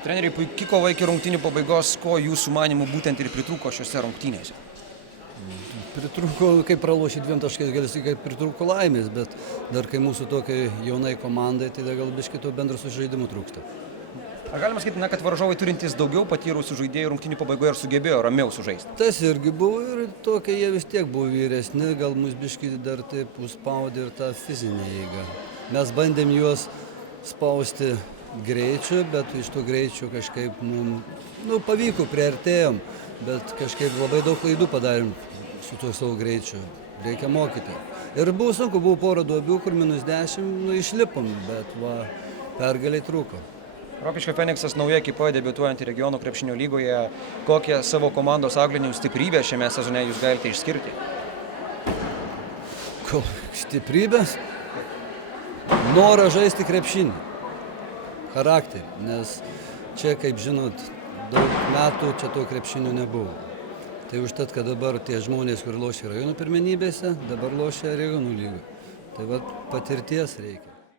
Treneriai, puikiai kova iki rungtynių pabaigos, ko jūsų manimų būtent ir pritrūko šiuose rungtynėse? Pritrūko, kaip pralošė 2 taškais, gali sakyti, kad pritrūko laimės, bet dar kai mūsų tokiai jaunai komandai, tai gal biškį to bendro sužaidimų trūksta. Ar galima sakyti, kad varžovai turintys daugiau patyrusių žaidėjų rungtynių pabaigoje ir sugebėjo ramiau sužaisti? Tas irgi buvo ir tokie jie vis tiek buvo vyresni, gal mus biškį dar taip užspaudė ir tą fizinę jėgą. Mes bandėm juos spausti greičiu, bet iš to greičio kažkaip mums pavyko, priartėjom, bet kažkaip labai daug klaidų padarėm su tuo savo greičiu. Reikia mokyti. Ir buvo sunku, buvo pora duobių, kur -10, išlipom, bet pergaliai trūko. Rokiškio Feniksas nauja ekipoje debiutuojantį regionų krepšinio lygoje. Kokią savo komandos auklinių stiprybę šiame sezone jūs galite išskirti? Stiprybės? Norą žaisti krepšinį. Charakterį. Nes čia, kaip žinot, daug metų čia to krepšinio nebuvo. Tai užtat, kad dabar tie žmonės, kur lošia rajonų pirmenybėse, dabar lošia regionų lygų. Tai patirties reikia.